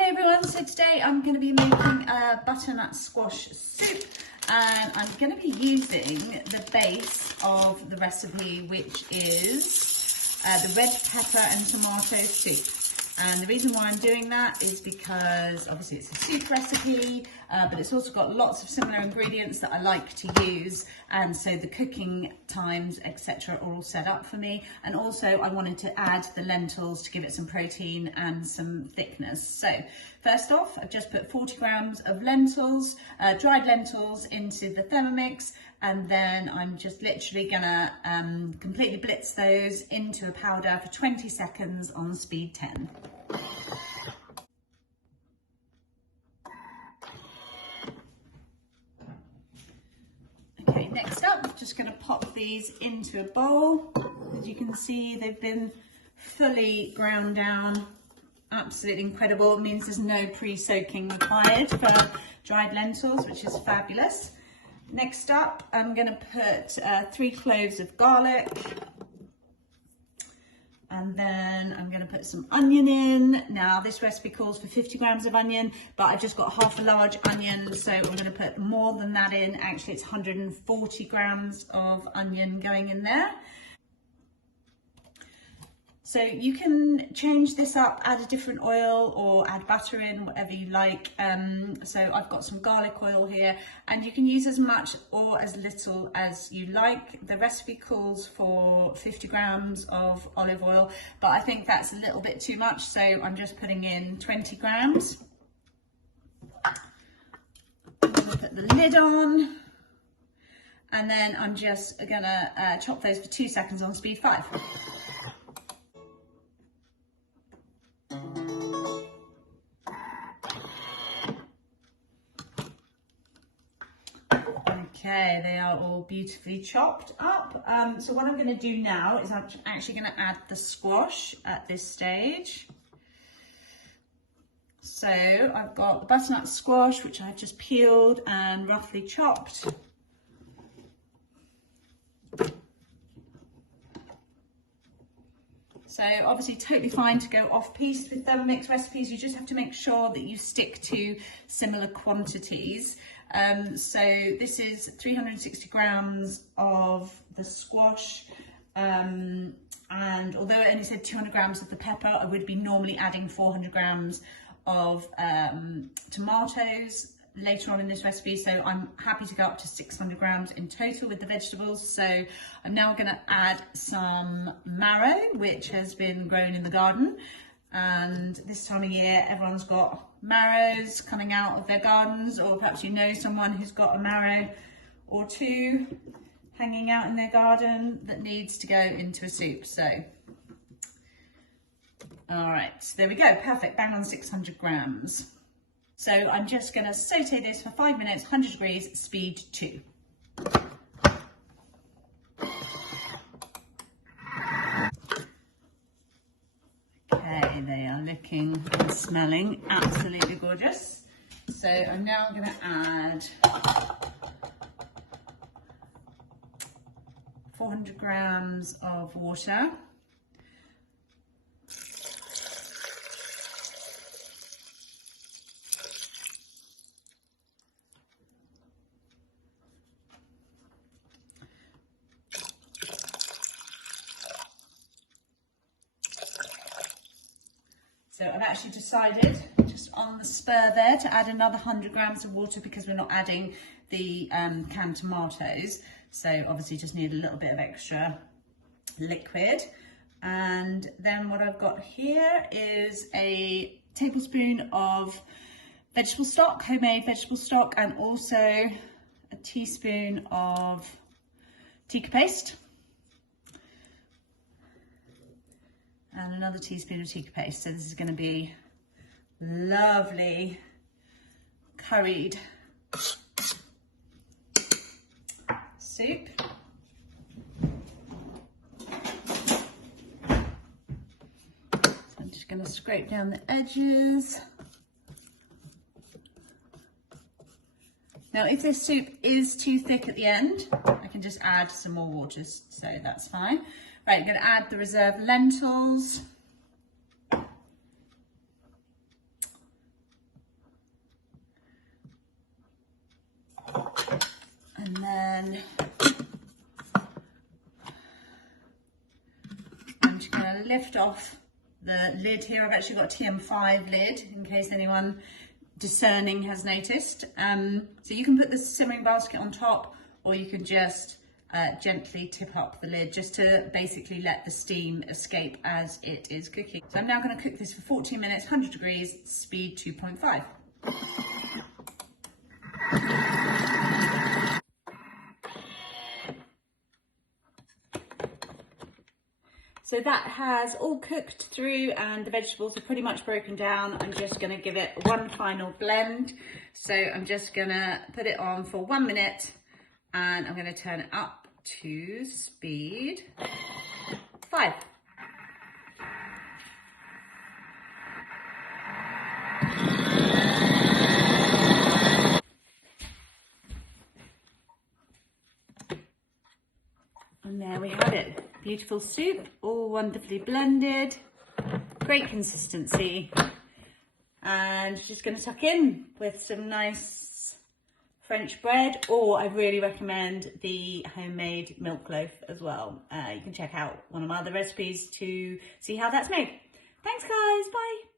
Hey everyone, so today I'm going to be making a butternut squash soup, and I'm going to be using the base of the recipe, which is the red pepper and tomato soup. And the reason why I'm doing that is because obviously it's a soup recipe, but it's also got lots of similar ingredients that I like to use, and so the cooking times etc are all set up for me. And also I wanted to add the lentils to give it some protein and some thickness. So first off, I've just put 40 grams of lentils, dried lentils, into the Thermomix, and then I'm just literally gonna completely blitz those into a powder for 20 seconds on speed 10. Okay, next up, just going to pop these into a bowl. As you can see, they've been fully ground down. Absolutely incredible. It means there's no pre-soaking required for dried lentils, which is fabulous. Next up, I'm going to put 3 cloves of garlic. And then I'm going to put some onion in. Now this recipe calls for 50 grams of onion, but I've just got half a large onion, so I'm going to put more than that in. Actually, it's 140 grams of onion going in there. So you can change this up, add a different oil or add butter in, whatever you like. So I've got some garlic oil here, and you can use as much or as little as you like. The recipe calls for 50 grams of olive oil, but I think that's a little bit too much, so I'm just putting in 20 grams. I'm gonna put the lid on, and then I'm just gonna chop those for 2 seconds on speed 5. Okay, they are all beautifully chopped up. So what I'm going to do now is I'm actually going to add the squash at this stage. So I've got the butternut squash, which I've just peeled and roughly chopped. So obviously totally fine to go off piste with Thermomix recipes. You just have to make sure that you stick to similar quantities. So this is 360 grams of the squash, and although it only said 200 grams of the pepper, I would be normally adding 400 grams of tomatoes later on in this recipe, so I'm happy to go up to 600 grams in total with the vegetables. So I'm now going to add some marrow, which has been grown in the garden, and this time of year everyone's got marrows coming out of their gardens, or perhaps you know someone who's got a marrow or two hanging out in their garden that needs to go into a soup. So all right, so there we go, perfect, bang on 600 grams. So I'm just going to saute this for 5 minutes, 100 degrees, speed 2. Okay, they are looking and smelling absolutely gorgeous. So I'm now going to add 400 grams of water. So I've actually decided, just on the spur there, to add another 100 grams of water because we're not adding the canned tomatoes. So obviously just need a little bit of extra liquid. And then what I've got here is a tablespoon of vegetable stock, homemade vegetable stock, and also a teaspoon of tikka paste. And another teaspoon of tikka paste. So this is going to be lovely curried soup. So I'm just going to scrape down the edges. Now, if this soup is too thick at the end, I can just add some more water, so that's fine. Right, I'm going to add the reserved lentils. And then I'm just going to lift off the lid here. I've actually got a TM5 lid in case anyone discerning has noticed. So you can put the simmering basket on top, or you can just gently tip up the lid just to basically let the steam escape as it is cooking. So I'm now going to cook this for 14 minutes, 100 degrees, speed 2.5. So that has all cooked through and the vegetables are pretty much broken down. I'm just going to give it one final blend. So I'm just going to put it on for 1 minute and I'm going to turn it up to speed 5. And there we have it. Beautiful soup, all wonderfully blended, great consistency. And just going to tuck in with some nice French bread, or I really recommend the homemade milk loaf as well. You can check out one of my other recipes to see how that's made. Thanks guys, bye.